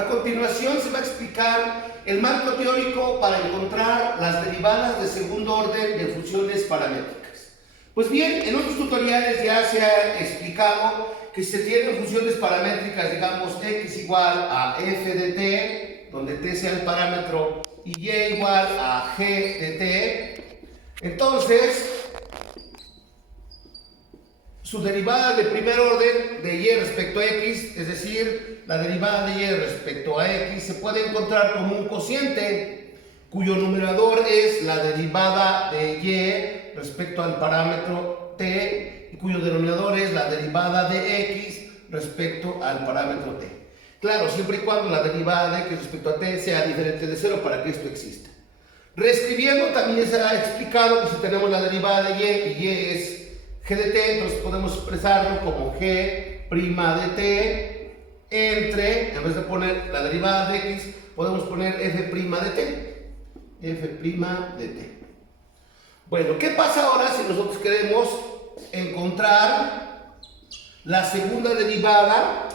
A continuación se va a explicar el marco teórico para encontrar las derivadas de segundo orden de funciones paramétricas. Pues bien, en otros tutoriales ya se ha explicado que se tienen funciones paramétricas, digamos, x igual a f de t, donde t sea el parámetro, y y igual a g de t. Entonces, su derivada de primer orden de y respecto a x, es decir, la derivada de y respecto a x, se puede encontrar como un cociente cuyo numerador es la derivada de y respecto al parámetro t y cuyo denominador es la derivada de x respecto al parámetro t. Claro, siempre y cuando la derivada de x respecto a t sea diferente de 0 para que esto exista. Reescribiendo, también se ha explicado que si tenemos la derivada de y es g de t, entonces podemos expresarlo como g' de t entre, en vez de poner la derivada de x, podemos poner f' de t. f' de t. Bueno, ¿qué pasa ahora si nosotros queremos encontrar la segunda derivada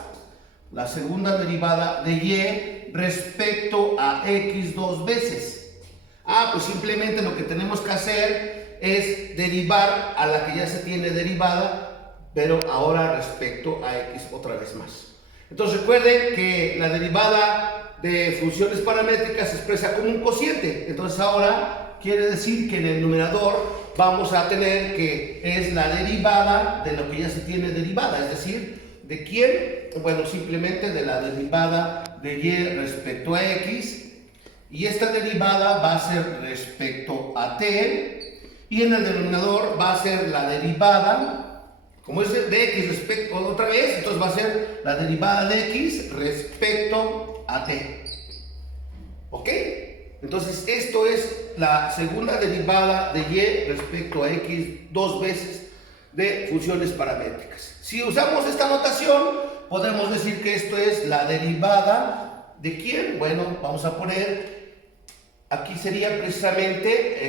de y respecto a x dos veces? Pues simplemente lo que tenemos que hacer es derivar a la que ya se tiene derivada, pero ahora respecto a x otra vez más. Entonces recuerden que la derivada de funciones paramétricas se expresa como un cociente. Entonces ahora quiere decir que en el numerador vamos a tener que es la derivada de lo que ya se tiene derivada, es decir, ¿de quién? Bueno, simplemente de la derivada de y respecto a x, y esta derivada va a ser respecto a t, y en el denominador va a ser la derivada, como es de x respecto otra vez, entonces va a ser la derivada de x respecto a t. ¿Ok? Entonces esto es la segunda derivada de y respecto a x dos veces de funciones paramétricas. Si usamos esta notación, podemos decir que esto es la derivada de ¿quién? Bueno, vamos a poner, aquí sería precisamente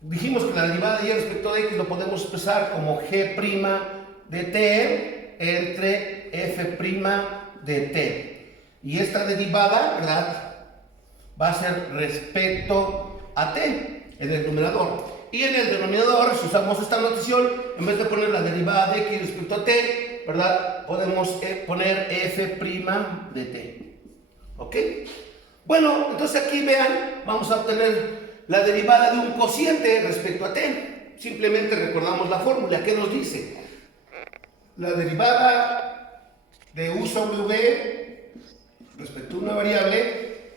dijimos que la derivada de y respecto a x lo podemos expresar como g' de t entre f' de t. Y esta derivada, ¿verdad?, va a ser respecto a t en el numerador. Y en el denominador, si usamos esta notación, en vez de poner la derivada de x respecto a t, ¿verdad?, podemos poner f' de t. ¿Ok? Bueno, entonces aquí vean, vamos a obtener la derivada de un cociente respecto a t. Simplemente recordamos la fórmula. ¿Qué nos dice? La derivada de u sobre v respecto a una variable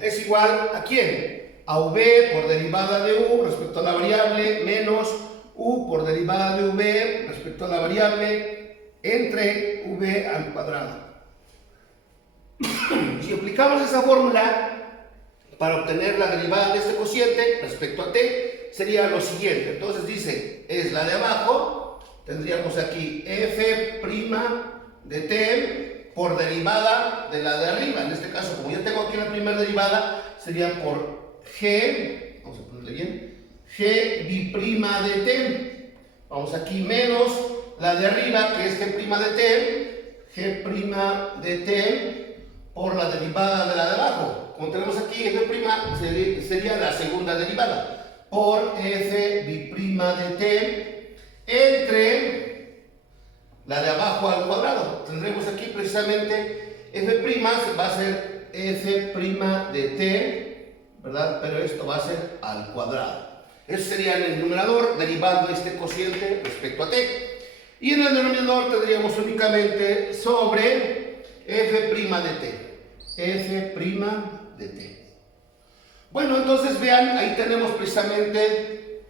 es igual ¿a quién? A v por derivada de u respecto a la variable menos u por derivada de v respecto a la variable entre v al cuadrado. Si aplicamos esa fórmula para obtener la derivada de este cociente respecto a t, sería lo siguiente. Entonces dice, es la de abajo, tendríamos aquí f' de t por derivada de la de arriba. En este caso, como ya tengo aquí la primera derivada, sería por g, vamos a ponerle bien, g' de t. Vamos aquí menos la de arriba, que es g' de t por la derivada de la de abajo. Como tenemos aquí f' sería la segunda derivada por f' de t entre la de abajo al cuadrado. Tendremos aquí precisamente f' va a ser f' de t, ¿verdad? Pero esto va a ser al cuadrado. Eso sería en el numerador, derivando este cociente respecto a t. Y en el denominador tendríamos únicamente sobre f' de t. f' de t. Bueno, entonces vean, ahí tenemos precisamente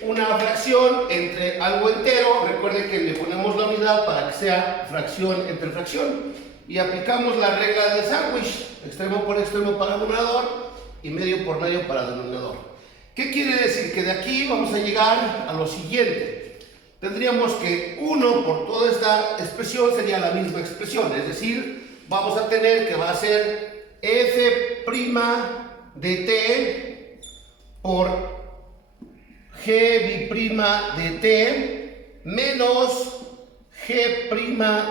una fracción entre algo entero. Recuerden que le ponemos la unidad para que sea fracción entre fracción y aplicamos la regla del sándwich, extremo por extremo para el numerador y medio por medio para el denominador. ¿Qué quiere decir? Que de aquí vamos a llegar a lo siguiente. Tendríamos que 1 por toda esta expresión sería la misma expresión, es decir, vamos a tener que va a ser f' de t por g' de t menos g'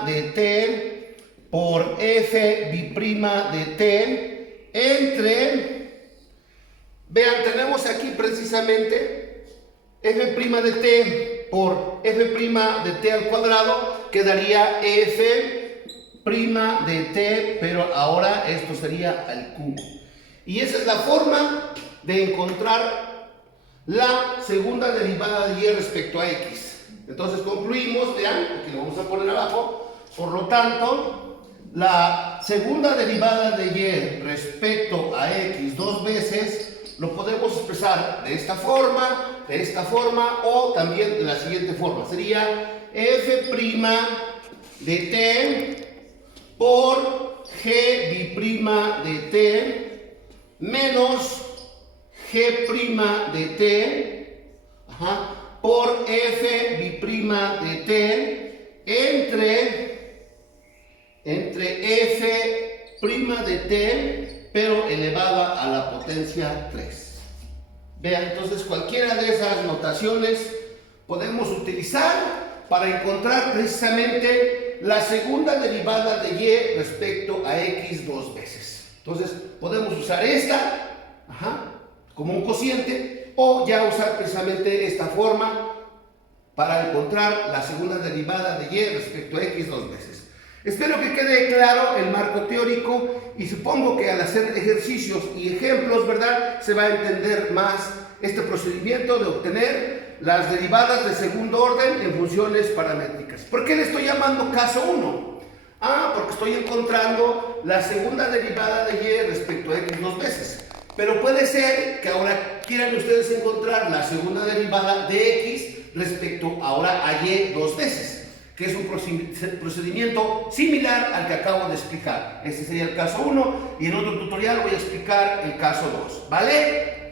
de t por f bi'prima de t entre, vean, tenemos aquí precisamente f' de t por f' de t al cuadrado, quedaría f' de t, pero ahora esto sería al cubo. Y esa es la forma de encontrar la segunda derivada de y respecto a x. Entonces concluimos, vean, aquí lo vamos a poner abajo, por lo tanto, la segunda derivada de y respecto a x dos veces lo podemos expresar de esta forma o también de la siguiente forma. Sería f' de t por g bi'prima de t menos g' de t por f bi'prima de t entre f' de t, pero elevada a la potencia 3. Vean, entonces cualquiera de esas notaciones podemos utilizar para encontrar precisamente la segunda derivada de y respecto a x dos veces. Entonces podemos usar esta como un cociente o ya usar precisamente esta forma para encontrar la segunda derivada de y respecto a x dos veces. Espero que quede claro el marco teórico y supongo que al hacer ejercicios y ejemplos, ¿verdad?, se va a entender más este procedimiento de obtener las derivadas de segundo orden en funciones paramétricas. ¿Por qué le estoy llamando caso 1? Porque estoy encontrando la segunda derivada de y respecto a x dos veces. Pero puede ser que ahora quieran ustedes encontrar la segunda derivada de x respecto ahora a y dos veces, que es un procedimiento similar al que acabo de explicar. Este sería el caso 1 y en otro tutorial voy a explicar el caso 2, ¿vale?